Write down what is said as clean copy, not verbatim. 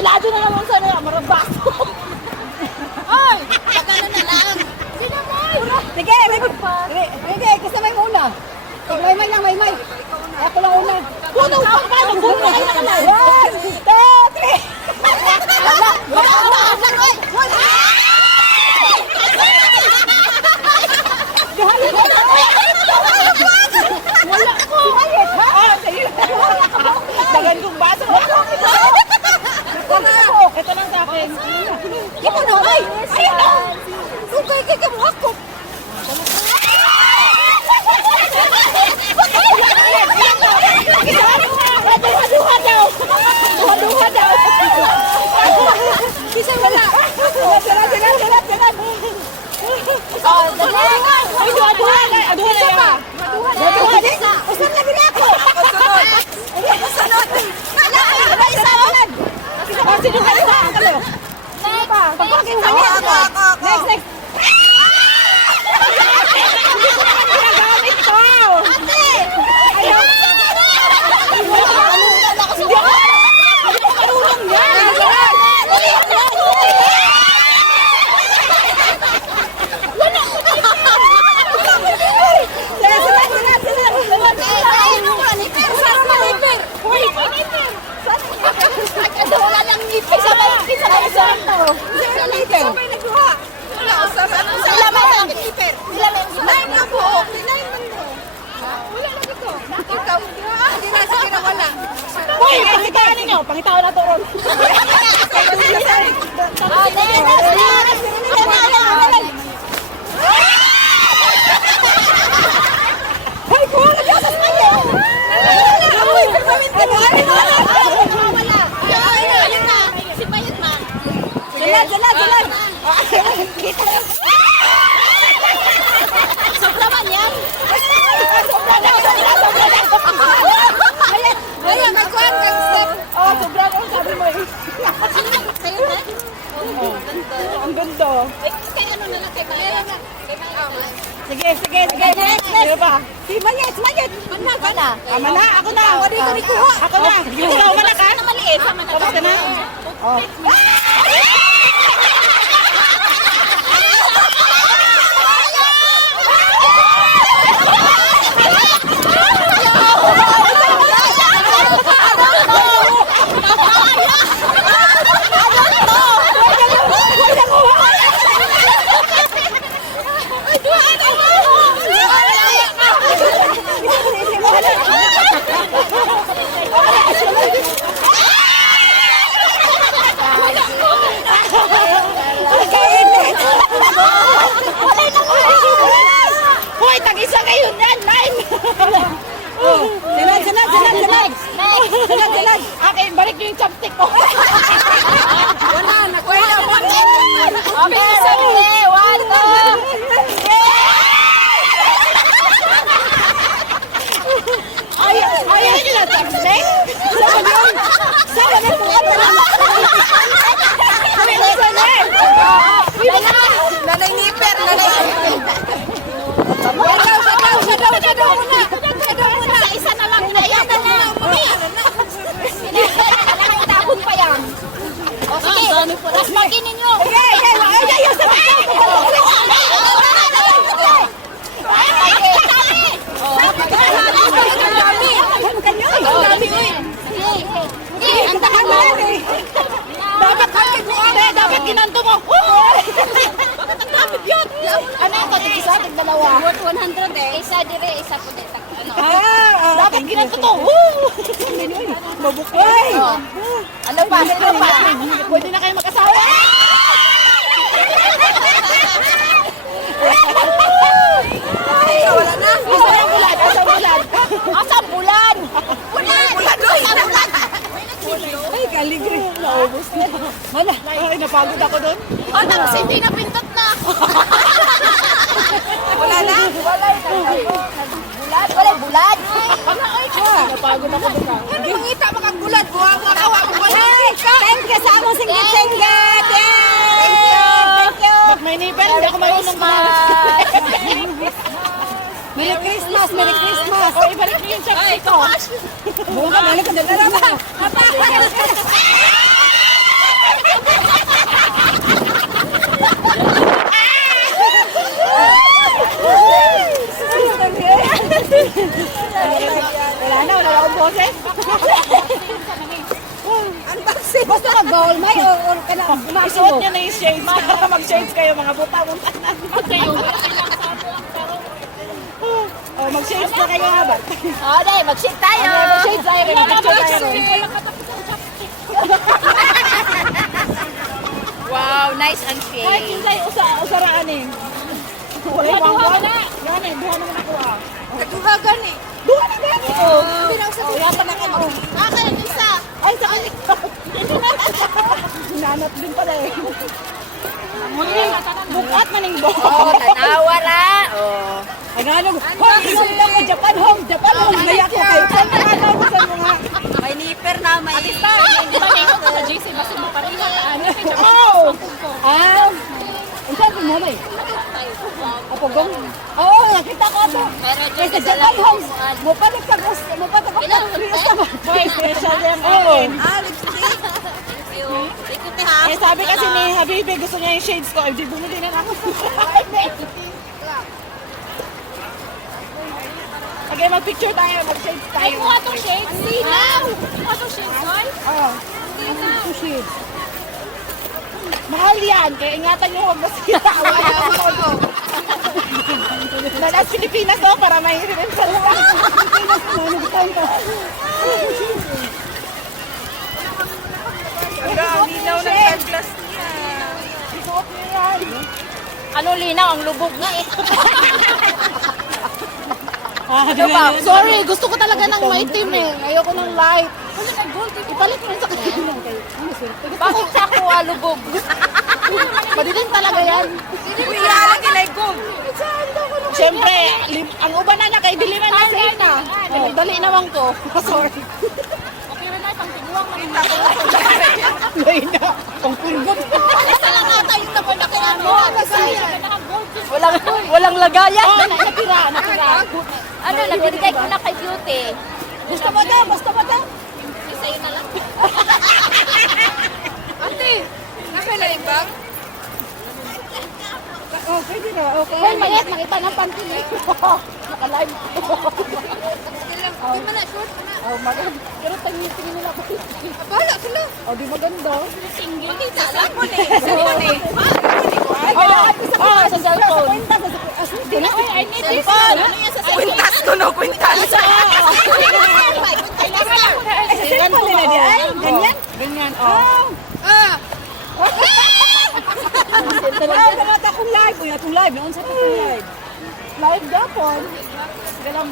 ilado na naman sa nila, marabaso. Ay! Pagkano na lang. Sige, sige, kasabay mo una. May lang, may. Ako lang una. Puno pa, paano? Puno kayo na naman. 1, 2, 3. Wala ko. Mayet, ha? Dagan kong baso. Ito lang sa akin. Ikaw na, ay! Ayun na! Sugay kay mo ako. Duha daw. Duha daw. Bisa wala. Jalan. Oh, dali. Ay, duha na yan. Duha din. Usan lagi na ako. Sunod. Oh, sino kayo? Sino pa? Pagpagin mo niya. Ako. Next. Ginagamit ko. Hindi ako marunong yan. Hoy, pangitaan ninyo. Pangitaan na to ron. Ay, kuha na sa smile. Ay, permanente mo. Jalan. Kita na. Sobra man yan. Ayan, nagkuhan kang step. Oh, sobra na sabi mo eh. Ang ganda. Sige. Sige ba? Si Mayet. Mana? Tama na, ako na. Wala ka ni kuha. Ako na. Ikaw man ka? Maliit. Tapos ka na. Oh. Hoy, tag-isa kayo yan, nine. Jalan. Akin, balik nyo yung chopstick ko. Wala, nakuha na mo. Okay, sabi, one, two. Ayaw nyo na chopstick? Saan yun po ka pala? Nanay nipper. Siya daw muna. Isa na lang na yan. Tapon pa yan. O sige, mas maginin nyo. Dapat ginanto mo. Bakit ang dami yun? Ano yung katig isa? Tig-dalawa. 100 eh. Isa dire, isa po dito. Ano? Dapat ginanto to. Mabukoy. Ano pa? Pwede na kayo mag-asawa. Wala na. Asang bulan? Asang bulan? Ay, kaligri. Naubos na. Mana? Ay, napagod ako doon. Oh, tapos hindi na pintot na. Wala na. Bulad. Napagod ako doon. Ano mangita makagbulat? Buha mo kawa mo. Thank you sa among singgit-singgit. Thank you. Pag may nipper, hindi ako marunong Merry Christmas. O, ibalik niyo yung chopstick ko. Buha ka, balik ka na. Unboxing. Gusto ka gold, may o kana Isuot niya na yung shades para mag-shades kayo mga buta-buta. Oh, mag-shades na kayo nga ba? Oh, dahil mag-shit tayo. Mag-shades tayo. Mag-shades tayo. Wow, nice and Kahit shade. yun tayo usaraan eh. Wala yung wangwan. Yan eh, duha naman ako ah. Kaduha gani. Duha na gani. Oh. Pinausa ko. Yata na kayo. Kaya isa. Ay, sa kanya. Hinanap din pala eh. Bukat man yung buhok. Oh, tanawa ra. Oh. Ay nga nung, home, isang lang ko, Japan home, Naya ko kayo. Saan na nga daw sa mga? May nipper na, may... Di ba na ikaw sa JC? Basta mo pa rin Oh! Saan ko mo ba eh? Apo gong? Oo, nakita ko ito. Pero Kaya sa Japan home, mo pa nagkagos, mo pa nagkagos. Boy, special yan. Oo. lipstick. Ikuti ha. Eh sabi kasi ni Habibi, gusto niya yung shades ko. Eh, di bumili na ako. Okay, mag-picture tayo, mag-shades tayo. Ay, kuha tong shades. Sinaw. Kuha tong shades, son. Oo. Two shades. Mahal yan, kaya ingatan niyo huwag masira. Nalas Pilipinas to para may rin sa lahat. Pilipinas mo, nagtan to. Ang linaw ng sunglass niya. Isuot niyo yan. Ano linaw? Ang lubog nga eh. Sorry, gusto ko talaga ng maitim eh. Ayoko ng light. Ipalit mo sa kanila. Bakit sa ako lubog? Madilim talaga yan. Kuya, lagi na igong. Siyempre, ang uban na niya kay diliman na safe na. Dali naman ko. Sorry. Okay na na, pang tiguang man. Ngayon na. Ang pulgot. Isa lang ata yung napanakihan mo. Walang lagayan. Oh, natira. Ano, nagbibigay ko na kay Beauty. Gusto mo daw? Sa'yo na lang. Ate, nakailaling bag? Oh, pwede na. Okay. Hoy, mayat, makita ng pantin eh. Naka-live. Di man na, short ka na. Oh, maganda. Pero tingin nila ko. Bahala sila. Oh, di maganda. Single. Sa cellphone eh. Sa cellphone eh. Ay, kaya sa cellphone. I need this. Cellphone. Ano yan sa Kwintas ko no, kwintas. Sa cellphone nila di ay? Ganyan? Ganyan, oh. Ah, Talaga akong live. Uy, atong live. Noon sa akong live. Live gapon. Galang